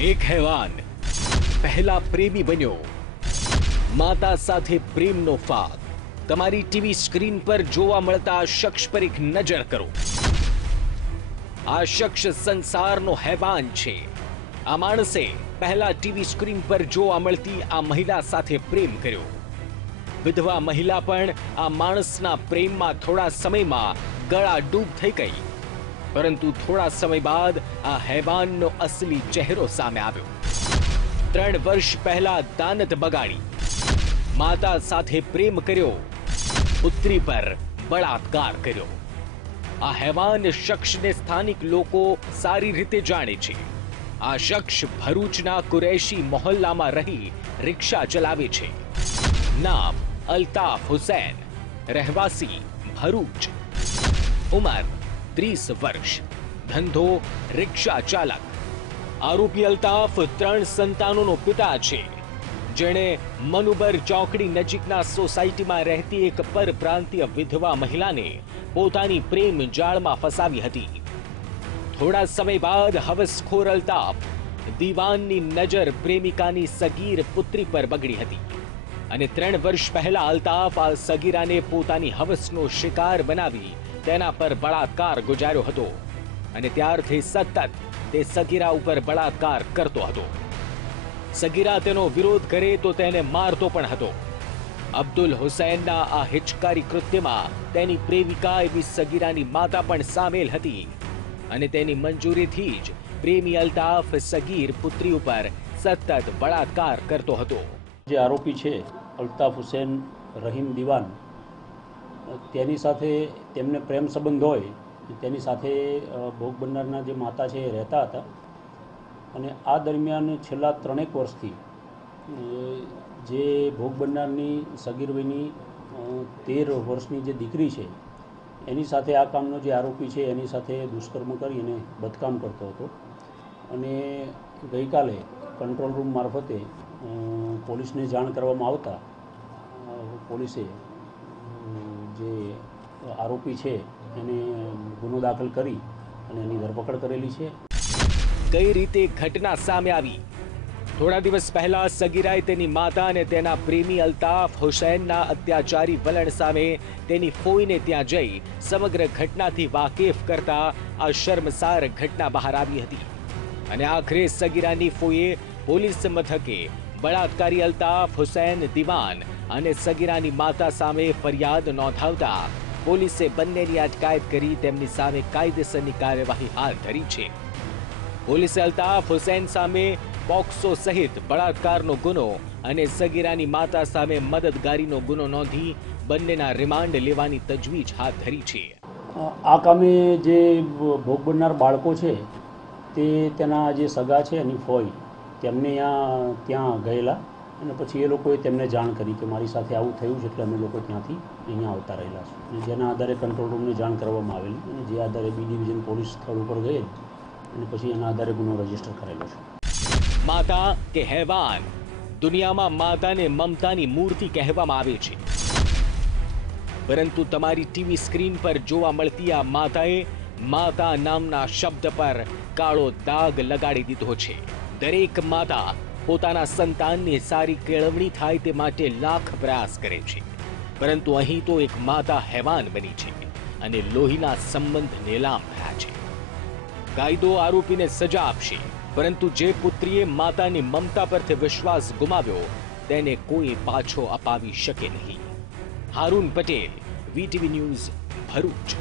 એક હેવાન. પહેલા પ્રેમી બન્યો. માતા સાથે પ્રેમનો ફાગ. તમારી ટીવી સ્ક્રીન પર જોવા મળતા શખ્સ પર એક નજર કરો. આ શખ્સ સંસારનો હેવાન છે. આ માણસે પહેલા ટીવી સ્ક્રીન પર જોવા મળતી આ મહિલા સાથે પ્રેમ કર્યો. વિધવા મહિલા પણ આ માણસના પ્રેમમાં થોડા સમયમાં ગળા ડૂબ થઈ ગઈ. પરંતુ થોડા સમય બાદ આ હેવાનનો અસલી ચહેરો સામે આવ્યો ત્રણ વર્ષ પહેલા દાનત બગાડી માતા સાથે પ્રેમ કર્યો પુત્રી પર બળાત્કાર કર્યો આ હેવાન શખ્સને સ્થાનિક લોકો સારી રીતે જાણે છે આ શખ્સ ભરૂચના કુરૈશી મોહલ્લામાં રહી રિક્ષા ચલાવે છે નામ અલ્તાફ હુસૈન રહેવાસી ભરૂચ ઉંમર ત્રીસ વર્ષ. ધંધો, રિક્ષા ચાલક. આરોપી અલ્તાફ ત્રણ સંતાનોનો પિતા છે. જેણે મનુબર ચોકડી નજીકના સોસાયટીમાં રહેતી એક પરપ્રાંતીય વિધવા મહિલાને પોતાની પ્રેમ જાળમાં ફસાવી હતી. થોડા સમય બાદ હવસખોર અલ્તાફ દીવાનની નજર પ્રેમિકાની સગીર પુત્રી પર બગડી હતી અને ત્રણ વર્ષ પહેલા અલ્તાફ આ સગીરાને પોતાની હવસનો શિકાર બનાવી તેના પર બળાત્કાર ગુજાર્યો હતો અને ત્યારથી સતત તે સગીરા ઉપર બળાત્કાર કરતો હતો. સગીરા તેનો વિરોધ કરે તો તેને મારતો પણ હતો. અબ્દુલ હુસૈનના આ હિચકારી કૃત્યમાં તેની પ્રેમિકા એવી સગીરાની માતા પણ સામેલ હતી અને તેની મંજૂરીથી જ પ્રેમી અલ્તાફ સગીર પુત્રી ઉપર સતત બળાત્કાર કરતો હતો. જે આરોપી છે અલ્તાફ હુસેન રહીમ દિવાન તેની સાથે તેમને પ્રેમ સંબંધ હોય, તેની સાથે ભોગ બનનારના જે માતા છે એ રહેતા હતા. અને આ દરમિયાન છેલ્લા ત્રણેક વર્ષથી જે ભોગ બનનારની સગીરભાઈની તેર વર્ષની જે દીકરી છે, એની સાથે આ કામનો જે આરોપી છે, એની સાથે દુષ્કર્મ કરી અને બદકામ કરતો હતો. અને ગઈકાલે કંટ્રોલ રૂમ મારફતે પોલીસને જાણ કરવામાં આવતા પોલીસે જે આરોપી છે, એને ગુનો દાખલ કરી અને એની ધરપકડ કરેલી છે. કઈ રીતે ઘટના સામે આવી? થોડા દિવસ પહેલા સગીરાએ તેની માતા અને તેના પ્રેમી અલ્તાફ હુસૈનના અત્યાચારી વલણ સામે તેની ફોઈને ત્યાં જઈ સમગ્ર ઘટનાથી વાકેફ કરતા આ શર્મસાર ઘટના બહાર આવી હતી. અને આખરે સગીરાની ફોઈએ પોલીસ મથકે બળાત્કારી અલ્તાફ હુસૈન દિવાન અને સગીરાની માતા સામે ફરિયાદ નોંધાવતા પોલીસે બંનેની અટકાયત કરી તેમની સામે કાયદેસરની કાર્યવાહી હાથ ધરી છે. પોલીસે અલ્તાફ હુસૈન સામે પોક્સો સહિત બળાત્કારનો ગુનો અને સગીરાની માતા સામે મદદગારીનો ગુનો નોંધી બંનેના રિમાન્ડ લેવાની તજવીજ હાથ ધરી છે. આ કામે જે ભોગ બનનાર બાળકો છે, તે તેના જે સગા છે, એની ફોઈ, તેમને ત્યાં ત્યાં ગયેલા. અને પછી એ લોકોએ તેમને જાણ કરી કે મારી સાથે આવું થયું છે, એટલે અમે લોકો ત્યાંથી અહીંયા આવતા રહેલા છે અને જેના આધારે કંટ્રોલ રૂમને જાણ કરવામાં આવેલી અને જે આધારે બી ડિવિઝન પોલીસ સ્થળ ઉપર ગઈ અને પછી એના આધારે ગુનો રજિસ્ટર કરેલો છે. માતા કે હેવાન દુનિયામાં માતાને મમતાની મૂર્તિ કહેવામાં આવે છે. પરંતુ તમારી ટીવી સ્ક્રીન પર જોવા મળતી આ માતાએ માતા નામના શબ્દ પર કાળો દાગ લગાડી દીધો છે. દરેક માતા પોતાના સંતાનની સારી કેળવણી થાય તે માટે લાખ પ્રયાસ કરે છે. પરંતુ અહીં તો એક માતા હેવાન બની છે અને લોહીના સંબંધ નીલામ થયા છે. કાયદો આરોપીને સજા આપશે, પરંતુ જે પુત્રીએ માતાની મમતા પરથી વિશ્વાસ ગુમાવ્યો, તેને કોઈ પાછો અપાવી શકે નહીં. Haroon Patel, VTV news Bharuch.